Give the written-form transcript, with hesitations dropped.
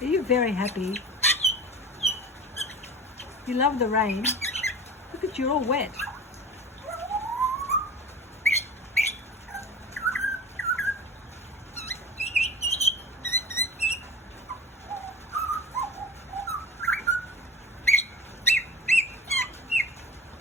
Are you very happy? You love the rain. Look at you, you're all wet.